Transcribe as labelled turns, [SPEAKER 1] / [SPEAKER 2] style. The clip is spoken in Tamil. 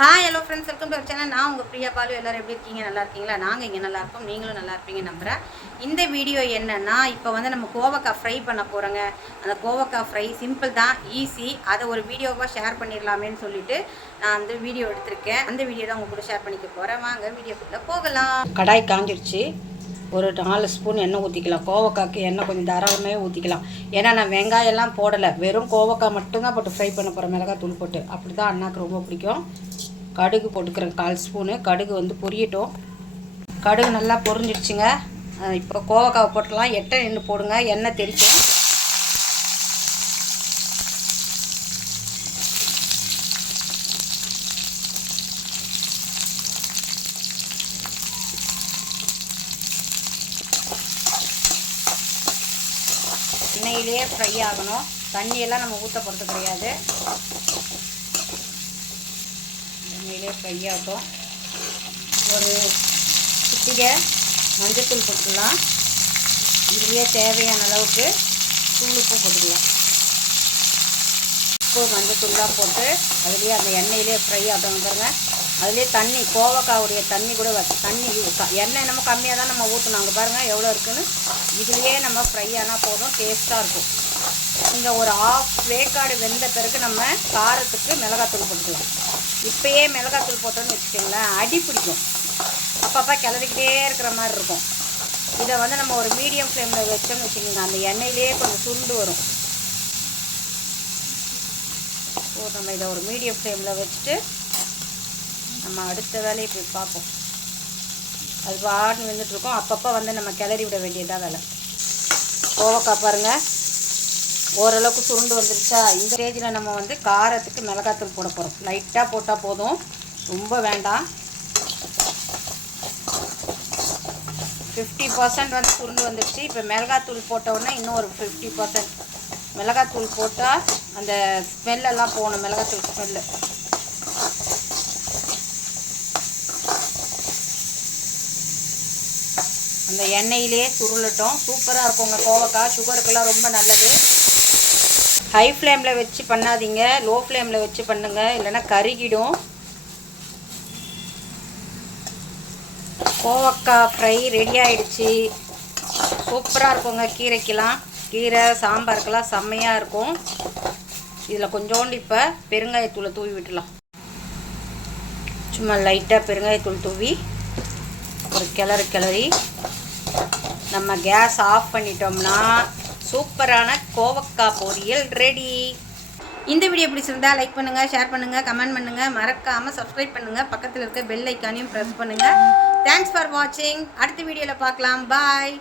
[SPEAKER 1] hi hello friends welcome to channel நான் உங்கள் ஃப்ரீயா பாலு எல்லோரும் எப்படி இருக்கீங்க நல்லா இருக்கீங்களா நாங்கள் இங்கே நல்லா இருக்கோம் நீங்களும் நல்லா இருப்பீங்க நம்புகிறேன் இந்த வீடியோ என்னென்னா இப்போ வந்து நம்ம கோவக்காய் ஃப்ரை பண்ண போகிறோங்க அந்த கோவக்காய் ஃப்ரை சிம்பிள் தான் ஈஸி அதை ஒரு வீடியோவாக ஷேர் பண்ணிடலாமேன்னு சொல்லிட்டு நான் வந்து வீடியோ எடுத்திருக்கேன் அந்த வீடியோ தான் உங்கள் கூட ஷேர் பண்ணிக்க போகிறேன் வாங்க வீடியோக்குள்ளே போகலாம் கடாய் காஞ்சிருச்சு ஒரு நாலு ஸ்பூன் எண்ணெய் ஊற்றிக்கலாம் கோவக்காய்க்கு எண்ணெய் கொஞ்சம் தாராளமே ஊற்றிக்கலாம் ஏன்னா நான் வெங்காயம்லாம் போடலை வெறும் கோவக்காய் மட்டும்தான் போட்டு ஃப்ரை பண்ண போகிறேன் மிளகாய் தூள் போட்டு அப்படி தான் அண்ணாக்கு ரொம்ப பிடிக்கும் கடுகு போட்டுக்கிறேன் கால் ஸ்பூனு கடுகு வந்து பொரியட்டும் கடுகு நல்லா பொரிஞ்சிடுச்சுங்க இப்போ கோவக்காவை போட்டலாம் எட்டை நின்று போடுங்க எண்ணெய் தெரிக்கும் எண்ணெயிலே ஃப்ரை ஆகணும் தண்ணியெல்லாம் நம்ம ஊற்றப்படுறது கிடையாது ஒரு ஃப்ரை ஆகட்டும் ஒரு குட்டிகை மஞ்சத்தூள் போட்டுக்கலாம் இதுலேயே தேவையான அளவுக்கு தூளுப்பு போட்டுக்கலாம் உப்பு மஞ்சத்தூள்லாம் போட்டு அதுலேயே அந்த எண்ணெயிலே ஃப்ரை ஆகட்டும் பாருங்கள் அதுலேயே தண்ணி கோவக்காவுடைய தண்ணி கூட தண்ணி எண்ணெய் நம்ம கம்மியாக தான் நம்ம ஊற்றணும் அங்கே பாருங்கள் எவ்வளோ இருக்குதுன்னு இதுலேயே நம்ம ஃப்ரை ஆனால் போதும் டேஸ்ட்டாக இருக்கும் இங்கே ஒரு ஆஃப் வேக்காடு வெந்த பிறகு நம்ம காரத்துக்கு மிளகாத்தூள் போட்டுக்கலாம் இப்போயே மிளகாத்தூள் போட்டோன்னு வச்சுக்கோங்களேன் அடி பிடிக்கும் அப்பப்போ கிளறிக்கிட்டே இருக்கிற மாதிரி இருக்கும் இதை வந்து நம்ம ஒரு மீடியம் ஃப்ளேமில் வச்சோம்னு வச்சுக்கோங்க அந்த எண்ணெயிலே கொஞ்சம் சுருண்டு வரும் ஸோ நம்ம இதை ஒரு மீடியம் ஃப்ளேமில் வச்சுட்டு நம்ம அடுத்த வேலையை போய் பார்ப்போம் அது பாட்டுன்னு வந்துட்டுருக்கோம் அப்பப்போ வந்து நம்ம கிளறி விட வேண்டியதாக வேலை கோவக்காய் பாருங்கள் ஓரளவுக்கு சுருண்டு வந்துருச்சா இந்த ஸ்டேஜில் நம்ம வந்து காரத்துக்கு மிளகாத்தூள் போட போகிறோம் லைட்டாக போட்டால் போதும் ரொம்ப வேண்டாம் ஃபிஃப்டி பர்சன்ட் வந்து சுருண்டு வந்துடுச்சு இப்போ மிளகாத்தூள் போட்டோன்னே இன்னும் ஒரு ஃபிஃப்டி பர்சன்ட் மிளகாத்தூள் போட்டால் அந்த ஸ்மெல்லெல்லாம் போகணும் மிளகாத்தூள் ஸ்மெல்லு அந்த எண்ணெயிலே சுருளட்டும் சூப்பராக உங்கள் கோவக்காய் சுகருக்கெல்லாம் ரொம்ப நல்லது ஹை ஃப்ளேமில் வச்சு பண்ணாதீங்க லோ ஃப்ளேமில் வச்சு பண்ணுங்கள் இல்லைன்னா கருகிடும் கோவக்காய் ஃப்ரை ரெடி ஆகிடுச்சு சூப்பராக இருக்குங்க கீரைக்கெலாம் கீரை சாம்பாருக்கெல்லாம் செம்மையாக இருக்கும் இதில் கொஞ்சோண்டு இப்போ பெருங்காயத்தூளை தூவி விட்டுலாம் சும்மா லைட்டாக பெருங்காயத்தூள் தூவி ஒரு கிளறு கிளறி நம்ம கேஸ் ஆஃப் பண்ணிட்டோம்னா சூப்பரான கோவக்காய் பொரியல் ரெடி இந்த வீடியோ பிடிச்சிருந்தா லைக் பண்ணுங்கள் ஷேர் பண்ணுங்கள் கமெண்ட் பண்ணுங்கள் மறக்காமல் சப்ஸ்கிரைப் பண்ணுங்கள் பக்கத்தில் இருக்க பெல் ஐக்கானையும் ப்ரெஸ் பண்ணுங்கள் தேங்க்ஸ் ஃபார் வாட்சிங் அடுத்த வீடியோவில் பார்க்கலாம் பாய்